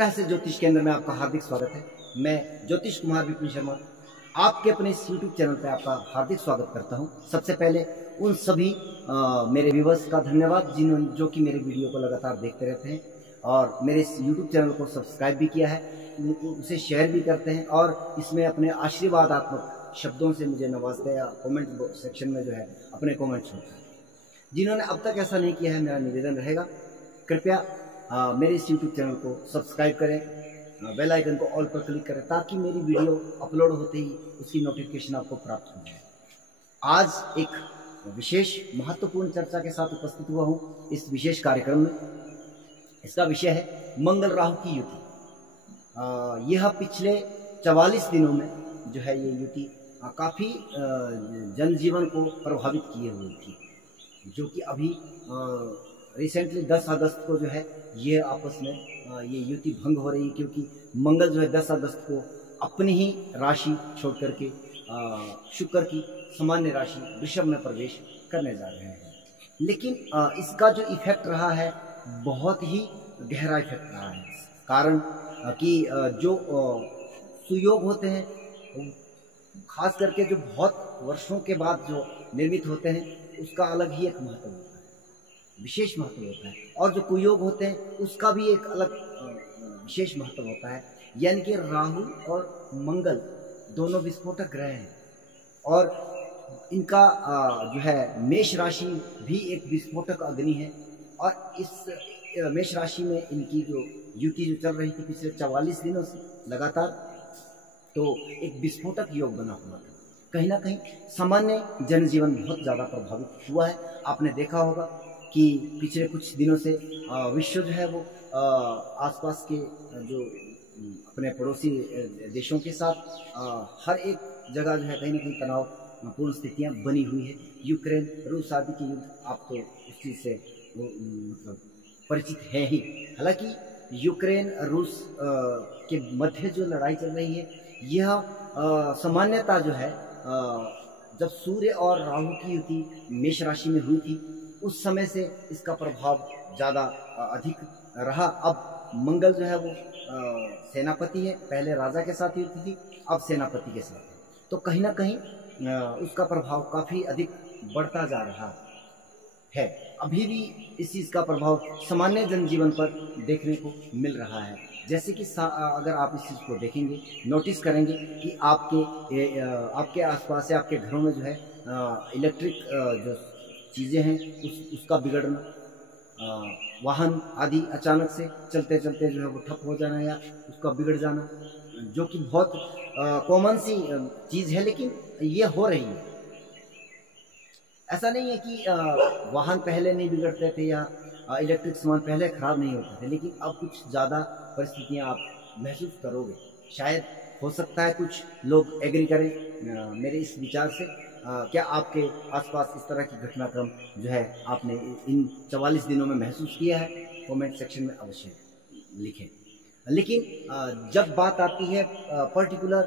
रहस्य ज्योतिष केंद्र में आपका हार्दिक स्वागत है। मैं ज्योतिष कुमार विपिन शर्मा आपके अपने इस YouTube चैनल पर आपका हार्दिक स्वागत करता हूं। सबसे पहले उन सभी मेरे व्यूवर्स का धन्यवाद जो कि मेरे वीडियो को लगातार देखते रहते हैं और मेरे इस YouTube चैनल को सब्सक्राइब भी किया है, उसे शेयर भी करते हैं और इसमें अपने आशीर्वादात्मक शब्दों से मुझे नवाजते हैं। कमेंट सेक्शन में जो है अपने कमेंट्स होते हैं। जिन्होंने अब तक ऐसा नहीं किया है, मेरा निवेदन रहेगा कृपया मेरे इस YouTube चैनल को सब्सक्राइब करें, बेल आइकन को ऑल पर क्लिक करें ताकि मेरी वीडियो अपलोड होते ही उसकी नोटिफिकेशन आपको प्राप्त हो जाए। आज एक विशेष महत्वपूर्ण चर्चा के साथ उपस्थित हुआ हूँ इस विशेष कार्यक्रम में। इसका विषय है मंगल राहु की युति। यह पिछले 44 दिनों में जो है ये युति काफ़ी जनजीवन को प्रभावित किए हुई थी, जो कि अभी रिसेंटली 10 अगस्त को जो है ये आपस में ये युति भंग हो रही है, क्योंकि मंगल जो है 10 अगस्त को अपनी ही राशि छोड़ करके शुक्र की सामान्य राशि वृषभ में प्रवेश करने जा रहे हैं। लेकिन इसका जो इफेक्ट रहा है बहुत ही गहरा इफेक्ट रहा है। कारण कि जो सुयोग होते हैं खास करके जो बहुत वर्षों के बाद जो निर्मित होते हैं उसका अलग ही एक महत्व होता है, विशेष महत्व होता है, और जो कुयोग होते हैं उसका भी एक अलग विशेष महत्व होता है। यानी कि राहु और मंगल दोनों विस्फोटक ग्रह हैं और इनका जो है मेष राशि भी एक विस्फोटक अग्नि है। और इस मेष राशि में इनकी जो युति जो चल रही थी पिछले 44 दिनों से लगातार, तो एक विस्फोटक योग बना हुआ था। कहीं ना कहीं सामान्य जनजीवन बहुत ज़्यादा प्रभावित हुआ है। आपने देखा होगा कि पिछले कुछ दिनों से विश्व जो है वो आसपास के जो अपने पड़ोसी देशों के साथ हर एक जगह जो है कहीं ना कहीं तनावपूर्ण स्थितियां बनी हुई है। यूक्रेन रूस आदि के युद्ध आप तो उस चीज़ से मतलब परिचित है ही। हालांकि यूक्रेन रूस के मध्य जो लड़ाई चल रही है यह सामान्यता जो है जब सूर्य और राहु की युति मेष राशि में हुई थी उस समय से इसका प्रभाव ज़्यादा अधिक रहा। अब मंगल जो है वो सेनापति है, पहले राजा के साथ युति थी, अब सेनापति के साथ है, तो कहीं ना कहीं उसका प्रभाव काफ़ी अधिक बढ़ता जा रहा है। अभी भी इस चीज़ का प्रभाव सामान्य जनजीवन पर देखने को मिल रहा है। जैसे कि अगर आप इस चीज़ को देखेंगे, नोटिस करेंगे कि आपके आसपास या आपके घरों में जो है इलेक्ट्रिक जो चीज़ें हैं उसका बिगड़ना, वाहन आदि अचानक से चलते चलते जो है वो ठप हो जाना या उसका बिगड़ जाना, जो कि बहुत कॉमन सी चीज़ है, लेकिन ये हो रही है। ऐसा नहीं है कि वाहन पहले नहीं बिगड़ते थे या इलेक्ट्रिक सामान पहले खराब नहीं होते थे, लेकिन अब कुछ ज़्यादा परिस्थितियाँ आप महसूस करोगे। शायद हो सकता है कुछ लोग एग्री करें मेरे इस विचार से। क्या आपके आसपास इस तरह की घटनाक्रम जो है आपने इन 44 दिनों में महसूस किया है? कमेंट सेक्शन में अवश्य लिखें। लेकिन जब बात आती है पर्टिकुलर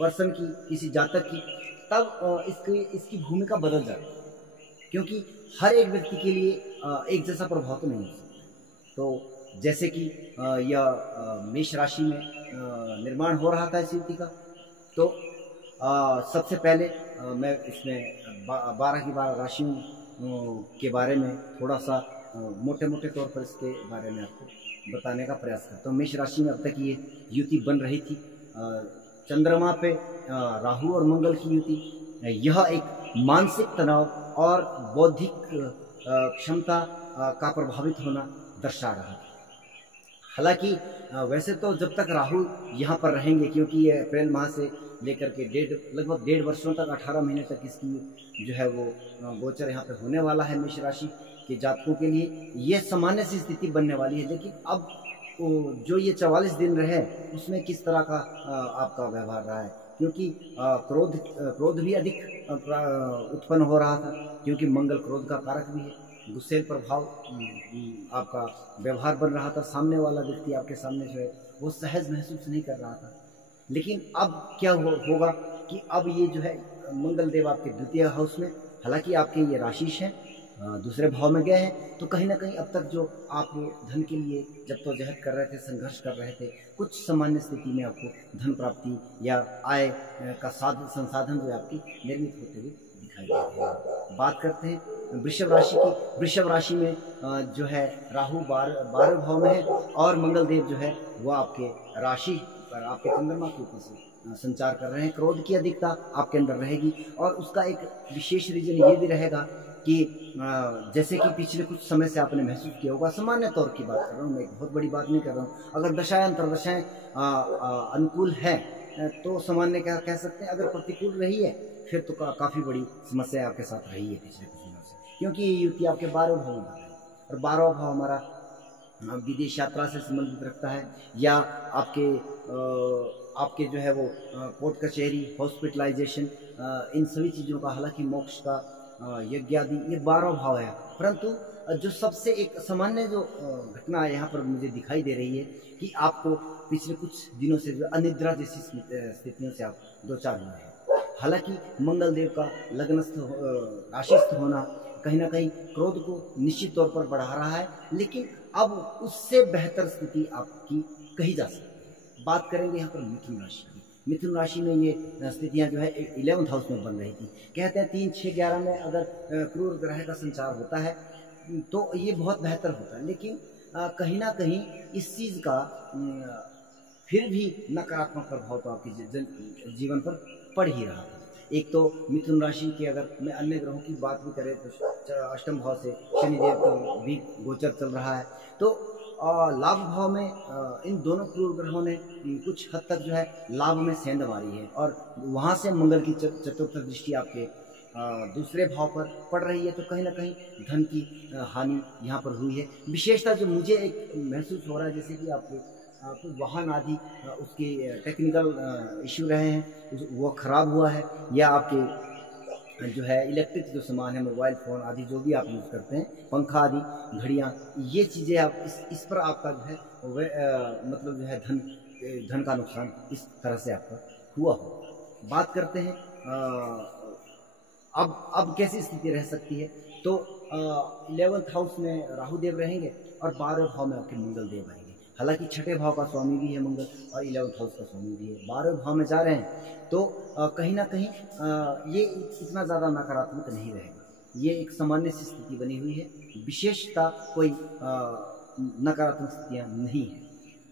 पर्सन की, किसी जातक की, तब इसकी भूमिका बदल जाती है, क्योंकि हर एक व्यक्ति के लिए एक जैसा प्रभाव तो नहीं हो सकता। तो जैसे कि यह मेष राशि में निर्माण हो रहा था इस युति का, तो सबसे पहले मैं इसमें 12 की 12 राशियों के बारे में थोड़ा सा मोटे मोटे तौर पर इसके बारे में आपको बताने का प्रयास करता हूँ। मेष राशि में अब तक ये युति बन रही थी। चंद्रमा पे राहु और मंगल की युति, यह एक मानसिक तनाव और बौद्धिक क्षमता का प्रभावित होना दर्शा रहा था। हालांकि वैसे तो जब तक राहु यहाँ पर रहेंगे, क्योंकि ये अप्रैल माह से लेकर के लगभग 1.5 वर्षों तक 18 महीने तक इसकी जो है वो गोचर यहाँ पे होने वाला है मेष राशि के जातकों के लिए, ये सामान्य सी स्थिति बनने वाली है। लेकिन अब जो ये 44 दिन रहे उसमें किस तरह का आपका व्यवहार रहा है, क्योंकि क्रोध भी अधिक उत्पन्न हो रहा था, क्योंकि मंगल क्रोध का कारक भी है। गुस्सेल प्रभाव आपका व्यवहार बन रहा था, सामने वाला व्यक्ति आपके सामने जो है वो सहज महसूस नहीं कर रहा था। लेकिन अब क्या होगा कि अब ये जो है मंगल देव आपके द्वितीय हाउस में, हालांकि आपके ये राशिश है, दूसरे भाव में गए हैं, तो कहीं ना कहीं अब तक जो आप धन के लिए जब तो जहद कर रहे थे, संघर्ष कर रहे थे, कुछ सामान्य स्थिति में आपको धन प्राप्ति या आय का संसाधन जो है आपकी निर्मित होते हुए दिखाई दे रहे हैं। बात करते हैं वृषभ राशि की। वृषभ राशि में जो है राहु 12वें भाव में है और मंगल देव जो है वह आपके राशि पर, आपके चंद्रमा के ऊपर से संचार कर रहे हैं। क्रोध की अधिकता आपके अंदर रहेगी और उसका एक विशेष रीजन ये भी रहेगा कि जैसे कि पिछले कुछ समय से आपने महसूस किया होगा, सामान्य तौर की बात कर रहा हूँ मैं, एक बहुत बड़ी बात नहीं कर रहा हूँ। अगर दशाएं अंतर्दशाएं अनुकूल है तो सामान्य क्या कह सकते हैं, अगर प्रतिकूल रही है फिर तो काफ़ी बड़ी समस्या आपके साथ रही है पिछले कुछ दिनों से, क्योंकि ये युति आपके 12वें भाव में है और 12वां भाव हमारा विदेश यात्रा से संबंधित रखता है या आपके जो है वो कोर्ट कचहरी, हॉस्पिटलाइजेशन, इन सभी चीज़ों का, हालांकि मोक्ष का यज्ञ आदि, ये 12वां भाव है। परंतु जो सबसे एक सामान्य जो घटना यहाँ पर मुझे दिखाई दे रही है कि आपको पिछले कुछ दिनों से जो अनिद्रा जैसी स्थितियों से आप दो चार हुए हैं। हालांकि मंगल देव का लग्नस्थ राशिस्थ होना कहीं ना कहीं क्रोध को निश्चित तौर पर बढ़ा रहा है, लेकिन अब उससे बेहतर स्थिति आपकी कही जा सकती है। बात करेंगे यहाँ पर मिथुन राशि की। मिथुन राशि में ये स्थितियाँ जो है 11th हाउस में बन रही थी। कहते हैं 3, 6, 11 में अगर क्रूर ग्रह का संचार होता है तो ये बहुत बेहतर होता है, लेकिन कहीं ना कहीं इस चीज़ का फिर भी नकारात्मक प्रभाव तो आपके जीवन पर पड़ ही रहा था। एक तो मिथुन राशि के, अगर मैं अन्य ग्रहों की बात भी करें तो अष्टम भाव से शनिदेव का भी गोचर चल रहा है, तो लाभ भाव में इन दोनों क्रूर ग्रहों ने कुछ हद तक जो है लाभ में सेंध मारी है और वहाँ से मंगल की चतुर्थ दृष्टि आपके दूसरे भाव पर पड़ रही है, तो कहीं ना कहीं धन की हानि यहाँ पर हुई है। विशेषता जो मुझे एक महसूस हो रहा है, जैसे कि आपके वाहन आदि उसके टेक्निकल इश्यू रहे हैं, वो ख़राब हुआ है, या आपके जो है इलेक्ट्रिक जो सामान है, मोबाइल फ़ोन आदि जो भी आप यूज़ करते हैं, पंखा आदि, घड़ियाँ, ये चीज़ें आप इस पर आपका जो है मतलब जो है धन का नुकसान इस तरह से आपका हुआ हो। बात करते हैं अब कैसी स्थिति रह सकती है, तो 11th हाउस में राहुदेव रहेंगे और 12वें भाव में आपके मंगल देव आएंगे। हालांकि छठे भाव का स्वामी भी है मंगल और 11th हाउस का स्वामी भी है, 12वें भाव में जा रहे हैं, तो कहीं ना कहीं ये इतना ज़्यादा नकारात्मक नहीं रहेगा। ये एक सामान्य सी स्थिति बनी हुई है, विशेषता कोई नकारात्मक स्थितियाँ नहीं है।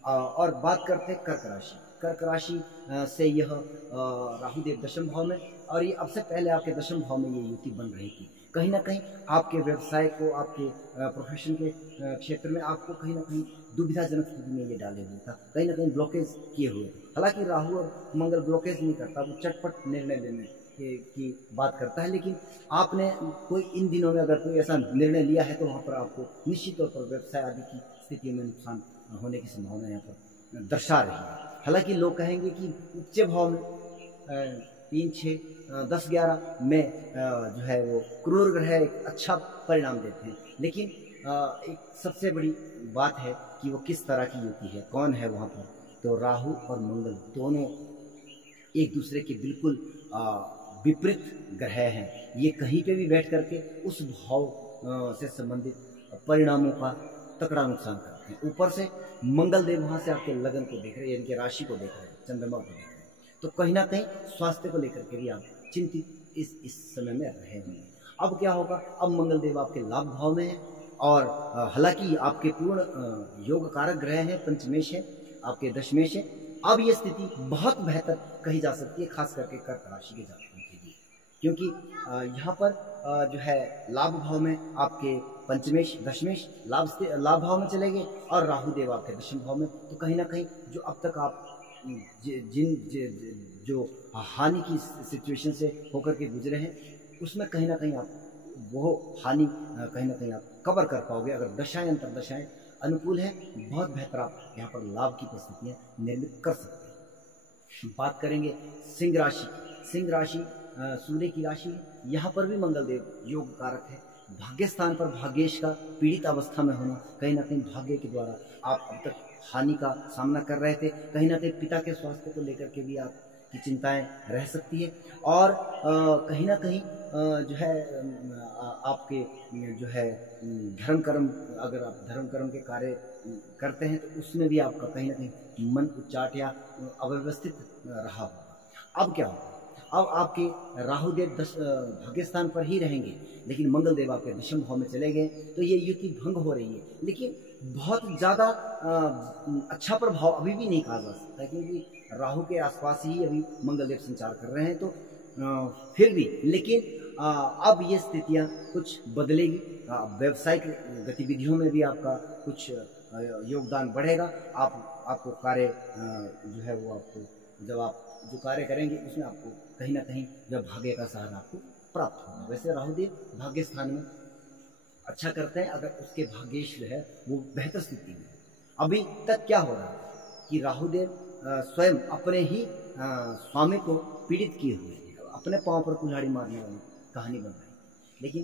और बात करते हैं कर्क राशि। कर्क राशि से यह राहुदेव दशम भाव में, और ये अब से पहले आपके दशम भाव में ये युति बन रही थी। कहीं ना कहीं आपके व्यवसाय को, आपके प्रोफेशन के क्षेत्र में आपको कहीं ना कहीं दुविधाजनक स्थिति में ये डाले हुए था, कहीं ना कहीं ब्लॉकेज किए हुए थे। हालांकि राहु और मंगल ब्लॉकेज नहीं करता, वो चटपट निर्णय लेने की बात करता है, लेकिन आपने कोई इन दिनों में अगर कोई ऐसा निर्णय लिया है तो वहाँ पर आपको निश्चित तौर पर व्यवसाय आदि की स्थितियों में नुकसान होने की संभावना यहाँ पर दर्शा रही है। हालांकि लोग कहेंगे कि उच्च भाव में 3, 6, 10, 11 में जो है वो क्रूर ग्रह एक अच्छा परिणाम देते हैं, लेकिन एक सबसे बड़ी बात है कि वो किस तरह की युति है, कौन है वहाँ पर। तो राहु और मंगल दोनों एक दूसरे के बिल्कुल विपरीत ग्रह हैं। ये कहीं पे भी बैठ करके उस भाव से संबंधित परिणामों का तकड़ा नुकसान करते हैं। ऊपर से मंगल देव वहाँ से आपके लगन को देख रहे हैं, इनके राशि को देख रहे हैं, चंद्रमा को देख रहे हैं, तो कहीं ना कहीं स्वास्थ्य को लेकर के भी आप चिंतित इस समय में रहे होंगे। अब क्या होगा, अब मंगल देव आपके लाभ भाव में है और हालांकि आपके पूर्ण योग कारक ग्रह हैं, पंचमेश है, आपके दशमेश है। अब ये स्थिति बहुत बेहतर कही जा सकती है, खास करके कर्क राशि के जातकों के लिए, क्योंकि यहाँ पर जो है लाभ भाव में आपके पंचमेश, दशमेश लाभ भाव में चले गए और राहु देव आपके दशम भाव में। तो कहीं ना कहीं जो अब तक आप जो हानि की सिचुएशन से होकर के गुजरे हैं, उसमें कहीं ना कहीं आप वो हानि कहीं ना कहीं आप कवर कर पाओगे। अगर दशाएं अंतर्दशाएं अनुकूल है, बहुत बेहतर आप यहाँ पर लाभ की परिस्थितियाँ निर्मित कर सकते हैं। बात करेंगे सिंह राशि। सिंह राशि सूर्य की राशि है, यहाँ पर भी मंगल देव योग कारक है। भाग्य स्थान पर भाग्येश का पीड़ित अवस्था में होना, कहीं ना कहीं भाग्य के द्वारा आप अब तक हानि का सामना कर रहे थे, कहीं ना कहीं पिता के स्वास्थ्य को लेकर के भी आप की चिंताएं रह सकती है। और कहीं ना कहीं जो है आपके जो है धर्म कर्म, अगर आप धर्म कर्म के कार्य करते हैं तो उसमें भी आपका कहीं ना कहीं मन उच्चाट या अव्यवस्थित रहा होगा। अब क्या होगा, अब आपके राहु देव भाग्य स्थान पर ही रहेंगे, लेकिन मंगल देव आपके दशम भाव में चले गए, तो ये युति भंग हो रही है। लेकिन बहुत ज़्यादा अच्छा प्रभाव अभी भी नहीं कहा जा सकता, क्योंकि राहु के आसपास ही अभी मंगल देव संचार कर रहे हैं। तो फिर भी, लेकिन अब ये स्थितियाँ कुछ बदलेगी। व्यावसायिक गतिविधियों में भी आपका कुछ योगदान बढ़ेगा। आपको कार्य जो है वो आपको, जब आप जो कार्य करेंगे उसमें आपको कहीं ना कहीं जब भाग्य का सहारा आपको प्राप्त होगा। वैसे राहुदेव भाग्य स्थान में अच्छा करते हैं अगर उसके भाग्येश जो है वो बेहतर स्थिति में। अभी तक क्या हो रहा है कि राहुदेव स्वयं अपने ही स्वामी को पीड़ित किए हुए थे, अपने पांव पर कुल्हाड़ी मारने वाली कहानी बन रही है। लेकिन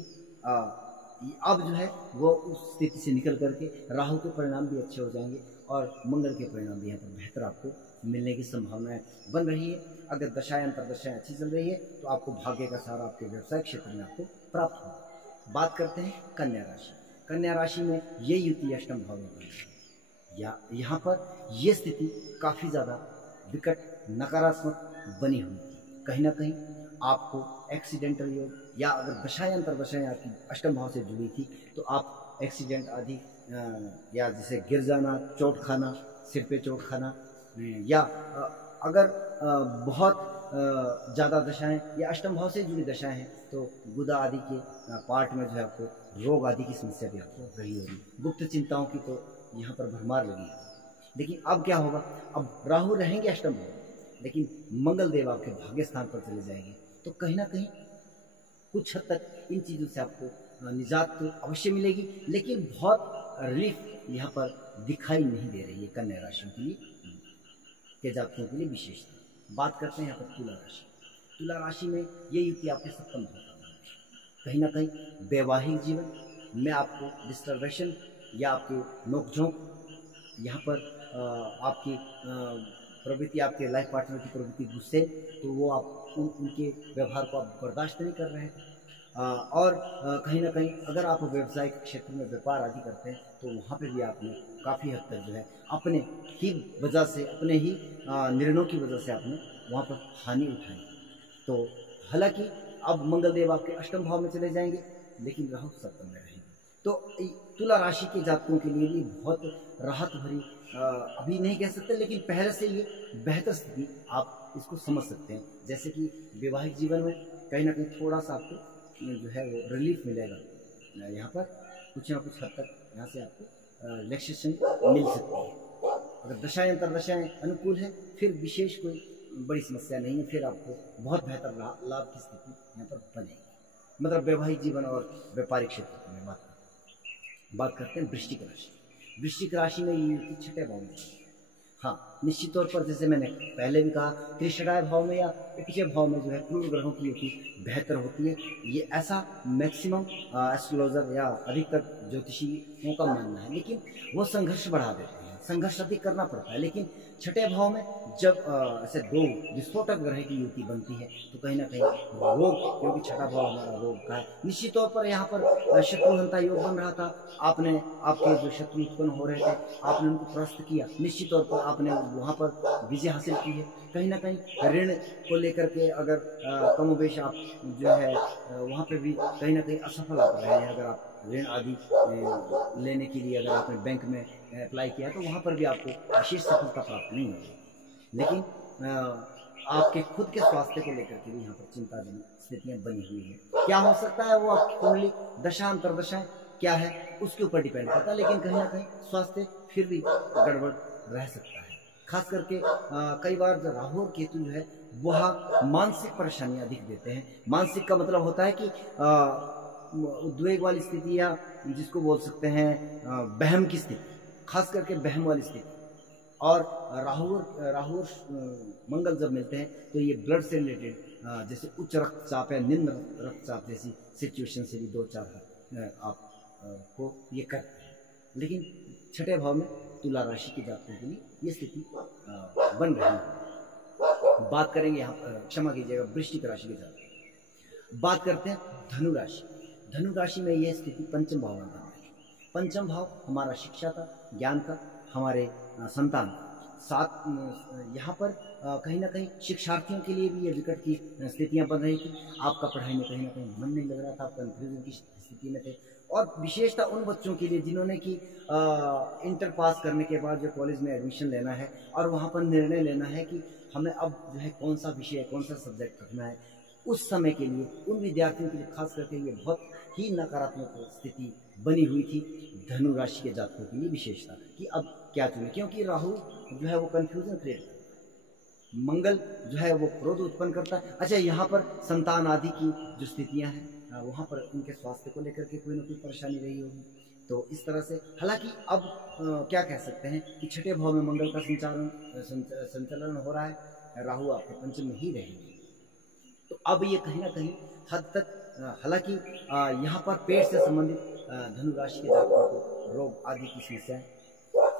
अब जो है वो उस स्थिति से निकल करके राहु के परिणाम भी अच्छे हो जाएंगे और मंगल के परिणाम भी यहाँ पर बेहतर आपको मिलने की संभावनाएं बन रही है। अगर दशाएं अंतर्दशाएं अच्छी चल रही है तो आपको भाग्य का सहारा आपके व्यवसाय क्षेत्र में आपको प्राप्त होगा। बात करते हैं कन्या राशि। कन्या राशि में ये युति अष्टम भाव में बनी है, या यहाँ पर ये स्थिति काफ़ी ज़्यादा विकट नकारात्मक बनी हुई थी। कहीं ना कहीं आपको एक्सीडेंटल योग, या अगर दशाएं अंतर्दशाएं आपकी अष्टम भाव से जुड़ी थी तो आप एक्सीडेंट आदि या जैसे गिर जाना, चोट खाना, सिर पे चोट खाना, या अगर बहुत ज़्यादा दशाएं या अष्टम भाव से जुड़ी दशाएं हैं तो गुदा आदि के पार्ट में जो है आपको रोग आदि की समस्या भी आपको रही होगी। गुप्त चिंताओं की तो यहाँ पर भरमार लगी है। लेकिन अब क्या होगा, अब राहु रहेंगे अष्टम भाव, लेकिन मंगल देव आपके भाग्य स्थान पर चले जाएंगे, तो कहीं ना कहीं कुछ हद तक इन चीज़ों से आपको निजात तो अवश्य मिलेगी, लेकिन बहुत रिलीफ यहाँ पर दिखाई नहीं दे रही है कन्या राशि के लिए, के जातकों के लिए विशेषतः। बात करते हैं यहाँ पर तुला राशि। तुला राशि में ये युति आपके सप्तम भाव का है। कहीं ना कहीं वैवाहिक जीवन में आपको डिस्टर्बेशन या आपके नोकझोंक, यहाँ पर आपकी प्रवृत्ति, आपके लाइफ पार्टनर की प्रवृत्ति गुस्से, तो वो आप उनके व्यवहार को आप बर्दाश्त नहीं कर रहे हैं। और कहीं ना कहीं अगर आप व्यवसायिक क्षेत्र में व्यापार आदि करते हैं तो वहाँ पे भी आपने काफ़ी हद तक जो है अपने ही वजह से, अपने ही निर्णयों की वजह से आपने वहाँ पर हानि उठाई। तो हालांकि अब मंगल देव आपके अष्टम भाव में चले जाएंगे, लेकिन राहु सप्तम में रहेंगे। तो तुला राशि के जातकों के लिए भी बहुत राहत भरी, अभी नहीं कह सकते, लेकिन पहले से ये बेहतर स्थिति आप इसको समझ सकते हैं। जैसे कि वैवाहिक जीवन में कहीं ना कहीं थोड़ा सा आपको जो है वो रिलीफ मिलेगा, यहाँ पर कुछ ना कुछ हद तक यहाँ से आपको रिलैक्सेशन मिल सकती है। अगर दशाएं अंतर्दशाएं अनुकूल है फिर विशेष कोई बड़ी समस्या नहीं है, फिर आपको बहुत बेहतर लाभ की स्थिति यहाँ पर बनेगी। मतलब वैवाहिक जीवन और व्यापारिक क्षेत्र में बात करते हैं वृश्चिक राशि। वृश्चिक राशि में ये युति छठे भाव में, हाँ निश्चित तौर पर जैसे मैंने पहले भी कहा त्रिषठाय भाव में या एकचय भाव में जो है क्रूर ग्रहों की युति बेहतर होती है। ये ऐसा मैक्सिमम एस्ट्रोलॉजर या अधिकतर ज्योतिषियों का मानना है, लेकिन वो संघर्ष बढ़ा देते हैं, संघर्ष अधिक करना पड़ता है। लेकिन छठे भाव में जब ऐसे दो विस्फोटक ग्रह की युति बनती है तो कहीं ना कहीं रोग, क्योंकि छठा भाव हमारा रोग का है, निश्चित तौर पर यहाँ पर शत्रुहंता योग बन रहा था। आपके जो शत्रु उत्पन्न हो रहे थे आपने उनको परास्त किया, निश्चित तौर पर आपने वहाँ पर विजय हासिल की है। कहीं ना कहीं ऋण को लेकर के अगर कमोबेश आप जो है वहाँ पर भी कहीं ना कहीं असफल हो रहे हैं। अगर आप ऋण आदि लेने के लिए अगर आपने बैंक में अप्लाई किया तो वहाँ पर भी आपको विशेष सफलता प्राप्त नहीं होगी। लेकिन आपके खुद के स्वास्थ्य को लेकर के भी यहाँ पर चिंताजनक स्थितियाँ बनी हुई है। क्या हो सकता है वो आपकी कुंडली दशा अंतर्दशाएं क्या है उसके ऊपर डिपेंड करता है, लेकिन कहीं ना कहीं स्वास्थ्य फिर भी गड़बड़ रह सकता है। खास करके कई बार जो राहु और केतु जो है वह मानसिक परेशानियां अधिक देते हैं। मानसिक का मतलब होता है कि उद्वेग वाली स्थिति, या जिसको बोल सकते हैं बहम की स्थिति, खास करके बहम वाली स्थिति। और राहु और मंगल जब मिलते हैं तो ये ब्लड से रिलेटेड जैसे उच्च रक्तचाप या निम्न रक्तचाप जैसी सिचुएशन से भी दो चार आपको ये करते हैं। लेकिन छठे भाव में तुला राशि के जातकों के लिए ये स्थिति बन रही है। बात करेंगे यहाँ पर, क्षमा कीजिएगा, वृश्चिक राशि के साथ बात करते हैं धनु राशि। धनु राशि में यह स्थिति पंचम भाव में बन रही है। पंचम भाव हमारा शिक्षा का, ज्ञान का, हमारे संतान का। साथ यहाँ पर कहीं ना कहीं शिक्षार्थियों के लिए भी ये विकट की स्थितियाँ बन रही थी। आपका पढ़ाई में कहीं ना कहीं मन नहीं लग रहा था, आप कन्फ्यूजन की स्थिति में थे। और विशेषतः उन बच्चों के लिए जिन्होंने कि इंटर पास करने के बाद जो कॉलेज में एडमिशन लेना है और वहाँ पर निर्णय लेना है कि हमें अब जो है कौन सा विषय, कौन सा सब्जेक्ट रखना है, उस समय के लिए उन विद्यार्थियों के लिए खास करके ये बहुत ही नकारात्मक स्थिति बनी हुई थी धनु राशि के जातकों के लिए विशेषता कि अब क्या चुने, क्योंकि राहु जो है वो कंफ्यूजन क्रिएट करता है, मंगल जो है वो क्रोध उत्पन्न करता है। अच्छा, यहाँ पर संतान आदि की जो स्थितियाँ हैं वहाँ पर उनके स्वास्थ्य को लेकर के कोई ना कोई परेशानी रही होगी। तो इस तरह से हालांकि अब क्या कह सकते हैं कि छठे भाव में मंगल का संचालन हो रहा है, राहु आपके पंचम में ही रहेंगे। तो अब ये कहीं ना कहीं हद तक हालांकि यहाँ पर पेट से संबंधित धनु राशि के जातकों को रोग आदि की समस्याएं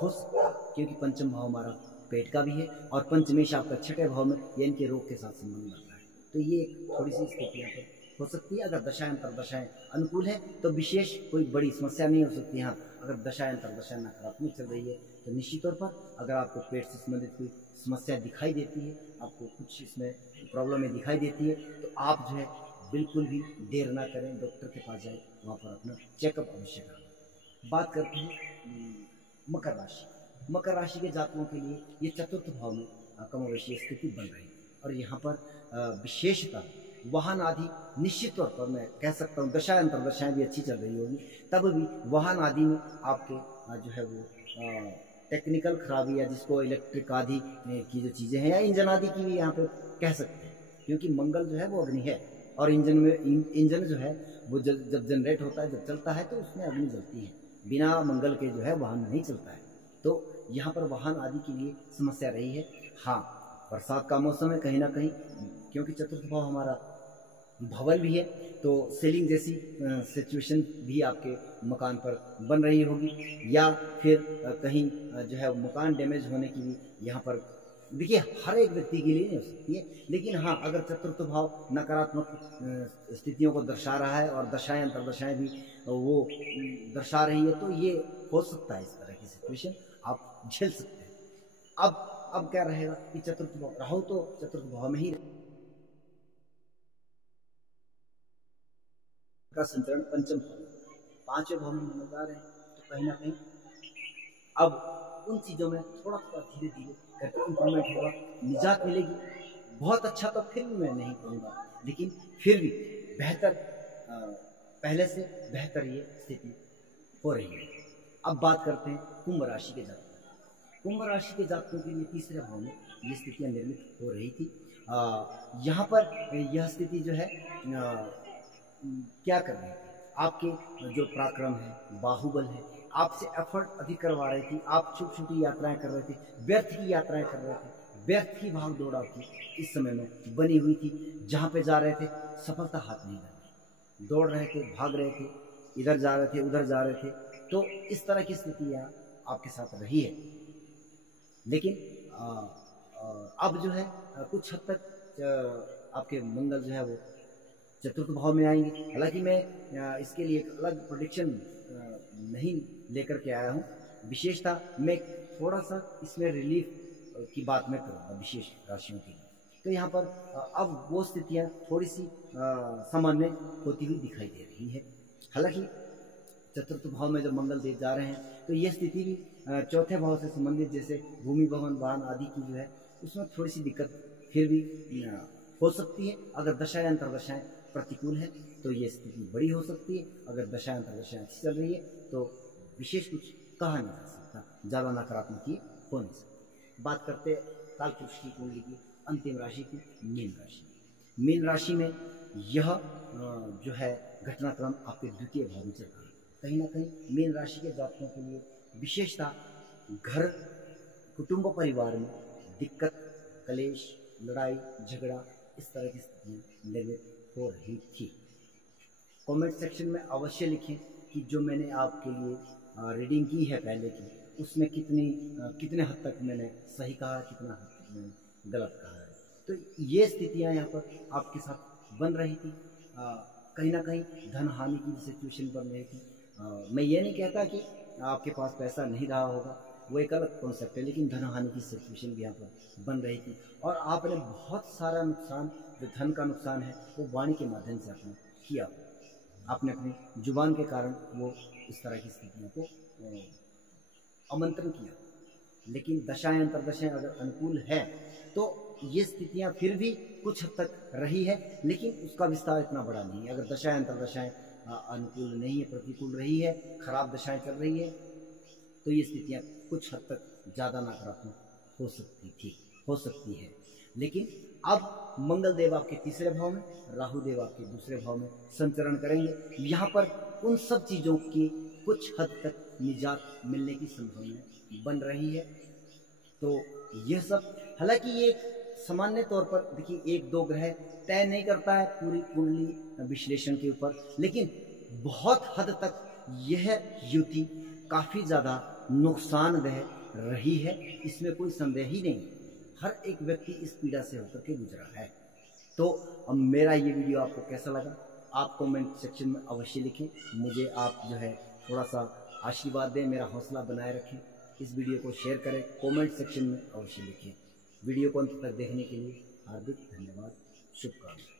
हो सकती है, क्योंकि पंचम भाव हमारा पेट का भी है और पंचमेश आपका छठे भाव में ये इनके रोग के साथ संबंध बन रहा है। तो ये थोड़ी सी स्थिति यहाँ पर हो सकती है। अगर दशाएं अंतर्दशाएं अनुकूल है तो विशेष कोई बड़ी समस्या नहीं हो सकती। हाँ, अगर दशाएं अंतर्दशाएं नकारात्मक चल रही है तो निश्चित तौर पर अगर आपको पेट से संबंधित कोई समस्या दिखाई देती है, आपको कुछ इसमें प्रॉब्लम दिखाई देती है, तो आप जो है बिल्कुल भी देर ना करें, डॉक्टर के पास जाए, वहाँ पर अपना चेकअप अवश्य करें। बात करते हैं मकर राशि। मकर राशि के जातकों के लिए ये चतुर्थ भाव में कमोवेशी स्थिति बन रही है और यहाँ पर विशेषता वाहन आदि निश्चित तौर पर मैं कह सकता हूँ दशाएं अंतर्दशाएं भी अच्छी चल रही होगी, तब भी वाहन आदि में आपके जो है वो टेक्निकल खराबी या जिसको इलेक्ट्रिक आदि की जो चीज़ें हैं या इंजन आदि की भी यहाँ पे कह सकते हैं, क्योंकि मंगल जो है वो अग्नि है और इंजन जो है वो जब जनरेट होता है, जब चलता है तो उसमें अग्नि जलती है, बिना मंगल के जो है वाहन नहीं चलता है। तो यहाँ पर वाहन आदि के लिए समस्या रही है। हाँ, बरसात का मौसम है, कहीं ना कहीं क्योंकि चतुर्थ भाव हमारा भवन भी है तो सेलिंग जैसी सिचुएशन भी आपके मकान पर बन रही होगी, या फिर कहीं जो है मकान डैमेज होने की भी यहाँ पर देखिए हर एक व्यक्ति के लिए नहीं हो सकती है। लेकिन हाँ, अगर चतुर्थ भाव नकारात्मक स्थितियों को दर्शा रहा है और दशाएं अंतर्दशाएं भी वो दर्शा रही है, तो ये हो सकता है इस तरह की सिचुएशन आप झेल सकते हैं। अब क्या रहेगा कि चतुर्थ भाव राहु तो चतुर्थ भाव में ही का संचरण पंचम भाव, पांचवें भाव में मंगलदार है, तो कहीं ना कहीं अब उन चीजों में थोड़ा थोड़ा धीरे धीरे करके इंप्रूवमेंट होगा, निजात मिलेगी। बहुत अच्छा तो फिर भी मैं नहीं कहूँगा, लेकिन फिर भी बेहतर पहले से बेहतर ये स्थिति हो रही है। अब बात करते हैं कुंभ राशि के जातकों। कुंभ राशि के जातकों के लिए तीसरे भाव में ये स्थितियाँ निर्मित हो रही थी। यहाँ पर यह स्थिति जो है क्या कर रही थी, आपके जो पराक्रम है, बाहुबल है, आपसे एफर्ट अधिक करवा रही थी, आप छोटी छोटी यात्राएं कर रहे थे, व्यर्थ की यात्राएं कर रहे थे, व्यर्थ की भाग दौड़ की इस समय में बनी हुई थी। जहाँ पे जा रहे थे सफलता हाथ नहीं लग रही, दौड़ रहे थे, भाग रहे थे, इधर जा रहे थे, उधर जा रहे थे, तो इस तरह की स्थिति यहाँ आपके साथ रही है। लेकिन अब जो है कुछ हद तक आपके मंगल जो है वो चतुर्थ भाव में आएंगे। हालांकि मैं इसके लिए एक अलग प्रेडिक्शन नहीं लेकर के आया हूँ, विशेषता मैं थोड़ा सा इसमें रिलीफ की बात मैं करूँगा विशेष राशियों की। तो यहाँ पर अब वो स्थितियाँ थोड़ी सी सामान्य होती हुई दिखाई दे रही है। हालांकि चतुर्थ भाव में जब मंगल देव जा रहे हैं तो ये स्थिति भी चौथे भाव से संबंधित जैसे भूमि भवन वाहन आदि की जो है उसमें थोड़ी सी दिक्कत फिर भी हो सकती है। अगर दशाएं अंतर्दशाएं प्रतिकूल है तो ये स्थिति बड़ी हो सकती है, अगर दशाएं अंतर्दशाएं अच्छी चल रही है तो विशेष कुछ कहा नहीं जा सकता, ज़्यादा नकारात्मक ही हो नहीं सकती। बात करते कालपुरुष की कुंडली की अंतिम राशि की मीन राशि। मीन राशि में यह जो है घटनाक्रम आपके द्वितीय भाव में चल रहा है। कहीं ना कहीं मीन राशि के जातकों के लिए विशेषता घर, कुटुंब, परिवार में दिक्कत, कलेश, लड़ाई झगड़ा इस तरह की स्थितियाँ निर्मित हो रही थी। कमेंट सेक्शन में अवश्य लिखें कि जो मैंने आपके लिए रीडिंग की है पहले की, उसमें कितने हद तक मैंने सही कहा, कितना हद तक मैंने गलत कहा है। तो ये स्थितियां यहाँ पर आपके साथ बन रही थी। कहीं ना कहीं धन हानि की सिचुएशन बन रही थी। मैं ये नहीं कहता कि आपके पास पैसा नहीं रहा होगा, वो एक अलग कॉन्सेप्ट है, लेकिन धन हानि की सिचुएशन भी यहाँ पर बन रही थी। और आपने बहुत सारा नुकसान, जो धन का नुकसान है वो वाणी के माध्यम से आपने किया। आपने अपनी जुबान के कारण वो इस तरह की स्थितियों को आमंत्रण किया। लेकिन दशाएं अंतरदशाएं अगर अनुकूल है तो ये स्थितियां फिर भी कुछ हद तक रही है, लेकिन उसका विस्तार इतना बड़ा नहीं है। अगर दशाएं अंतरदशाएं अनुकूल नहीं है, प्रतिकूल रही है, खराब दशाएं चल रही है, तो ये स्थितियां कुछ हद तक ज़्यादा नकारात्मक हो सकती है। लेकिन अब मंगल देव आपके तीसरे भाव में, राहु देव आपके दूसरे भाव में संचरण करेंगे। यहाँ पर उन सब चीज़ों की कुछ हद तक निजात मिलने की संभावना बन रही है। तो यह सब, हालांकि ये सामान्य तौर पर देखिए, एक दो ग्रह तय नहीं करता है पूरी कुंडली विश्लेषण के ऊपर, लेकिन बहुत हद तक यह युति काफ़ी ज़्यादा नुकसानदेह रही है, इसमें कोई संदेह ही नहीं। हर एक व्यक्ति इस पीड़ा से होकर के गुजरा है। तो अब मेरा ये वीडियो आपको कैसा लगा, आप कमेंट सेक्शन में अवश्य लिखें। मुझे आप जो है थोड़ा सा आशीर्वाद दें, मेरा हौसला बनाए रखें। इस वीडियो को शेयर करें, कमेंट सेक्शन में अवश्य लिखें। वीडियो को अंत तक देखने के लिए हार्दिक धन्यवाद, शुभकामनाएं।